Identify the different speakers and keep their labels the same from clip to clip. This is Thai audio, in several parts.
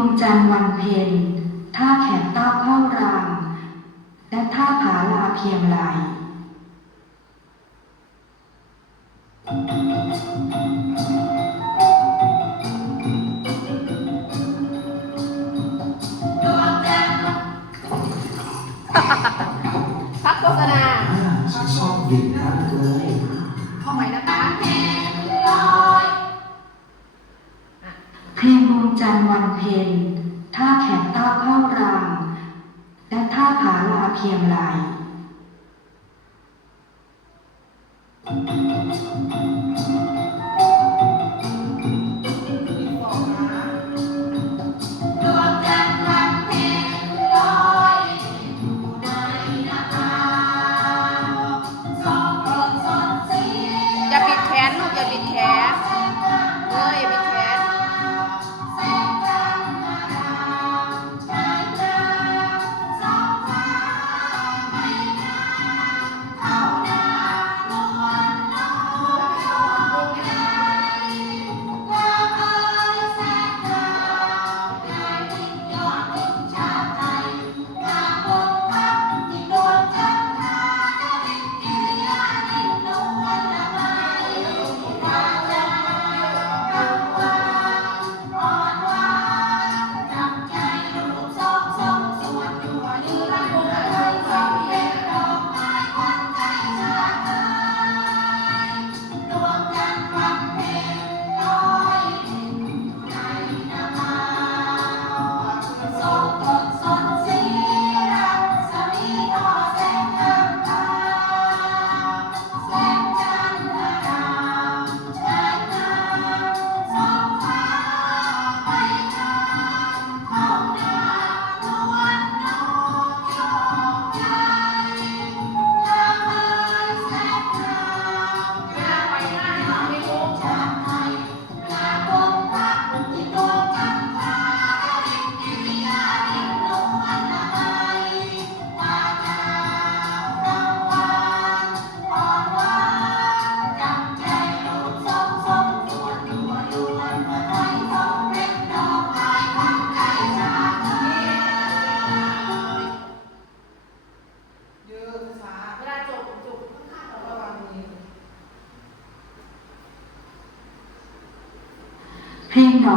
Speaker 1: ว
Speaker 2: งจันทร์วันเพ็ญท่า
Speaker 3: แข
Speaker 1: นเต้า
Speaker 3: เข้าราม และท่าผาลาเพียงไหล
Speaker 1: พักโฆษณา
Speaker 4: ชอบดื่
Speaker 1: ม
Speaker 5: มา
Speaker 2: กเล
Speaker 3: ย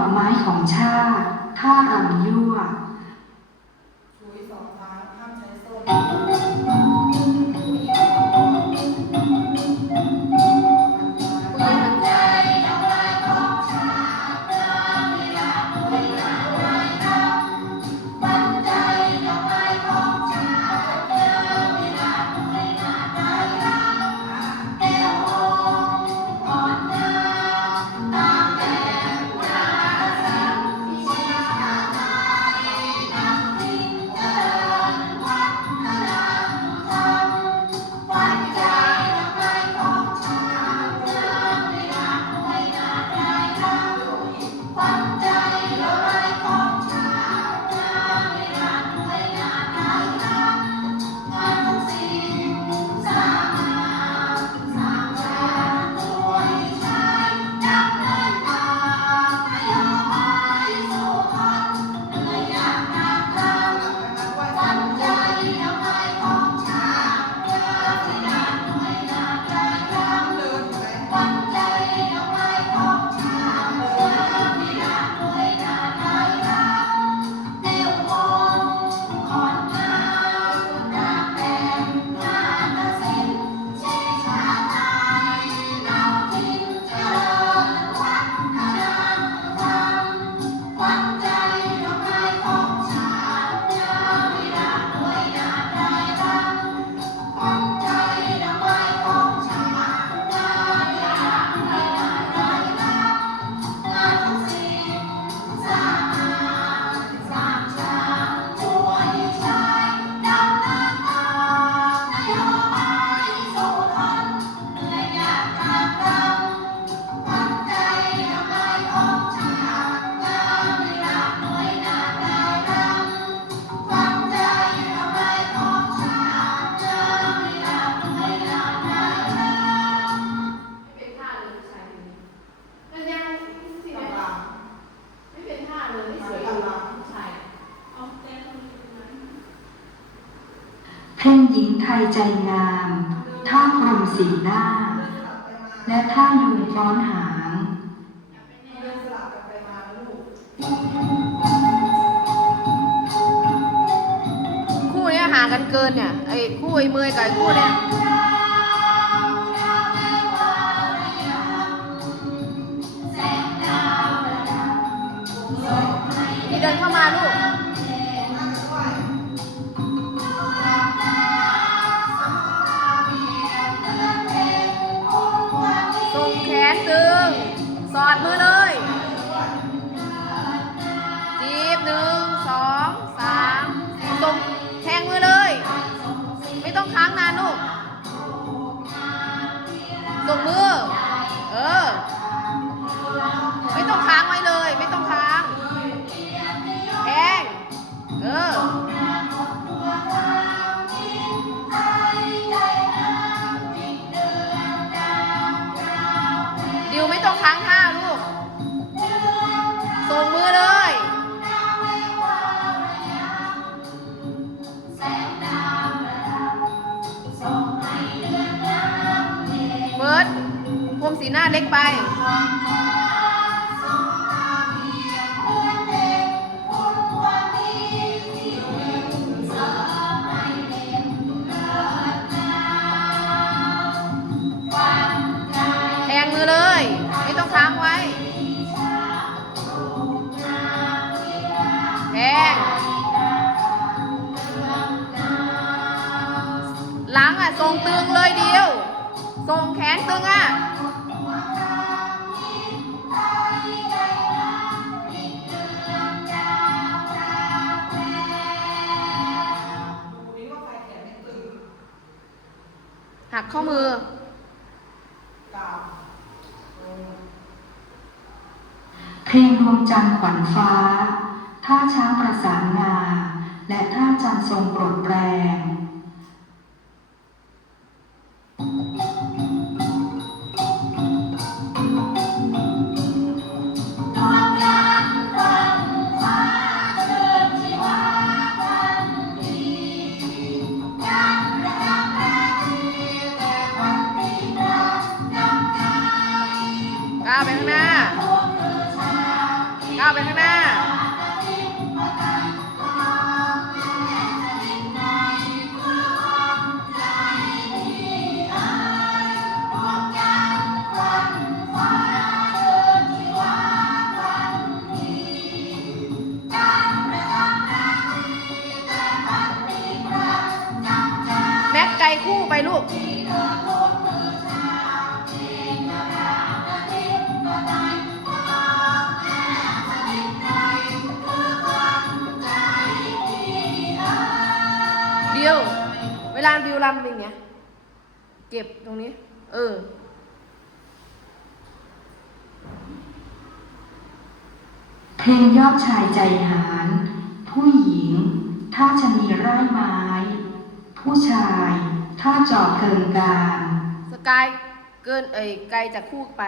Speaker 3: อกไม้
Speaker 2: ข
Speaker 1: องชาติท่า
Speaker 5: อ่ำ
Speaker 3: ยั่ว ใจงามท่ากรมสีหน้า
Speaker 2: และ
Speaker 1: ท่ายูงฟ้อนหาง
Speaker 2: คู่เนี้ยหากันเกินเนี่ยไอ้คู่ไอ้เมยกับไอ้คู่เนี้ยเดินเข้ามาลูก
Speaker 3: ต้องค้างนาน สีหน้าเล็กไป แทงมือเลย ไม่ต้องค้างไว้ แทง หลังอะทรงตึงเลยเดียว ทรงแขนตึงอะ กข้อมือ
Speaker 6: เออ
Speaker 1: เพลงดวงจันทร์ขวัญฟ้า ท่าช้างประสานงา และท่าจันทร์ทรงโปรดแปรง
Speaker 3: คู่ไปลูกเดียวเวลาดิวรำเป็นอย่างเงี้ยเก็บตรงนี้ เออ
Speaker 1: เพลงยอดชายใจหาร ผู้หญิงท่าชะนีไร่ไม้ ผู้ชาย ท่าจอบเกินการ
Speaker 3: สกายเกินเอ้ยไกลจากคู่ไป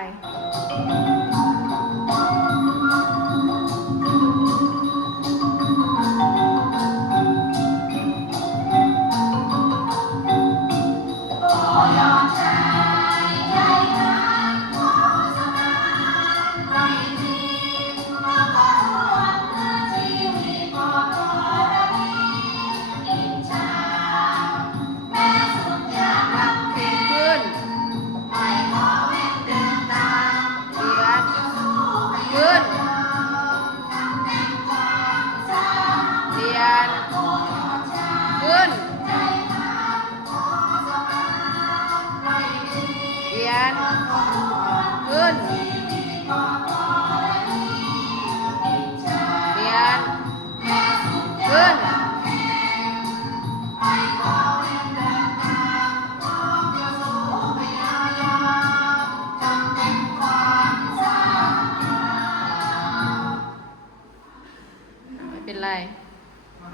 Speaker 3: เป็นไร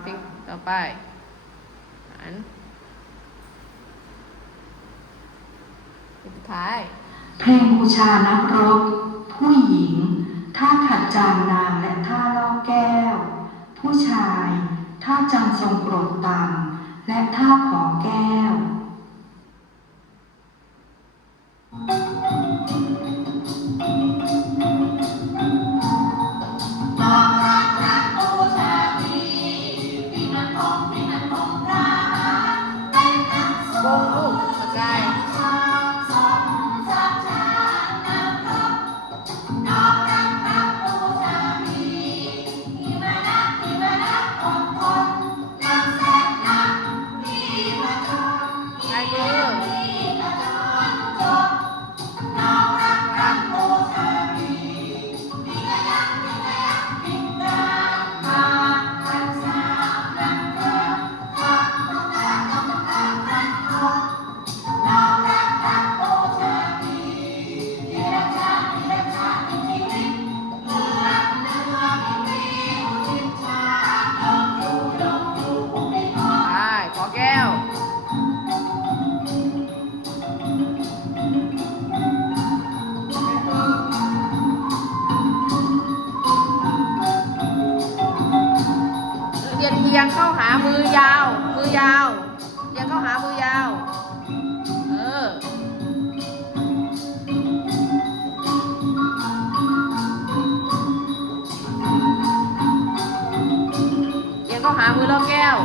Speaker 3: เพลงต่อไปอันสุดท้าย
Speaker 1: เพลงบูชานักรบ ผู้หญิง ท่าขัดจานนางและท่าล่อแก้ว ผู้ชาย ท่าจันทรงโปรดต่ำและท่าขอแก้ว
Speaker 3: มือรอบแก้ว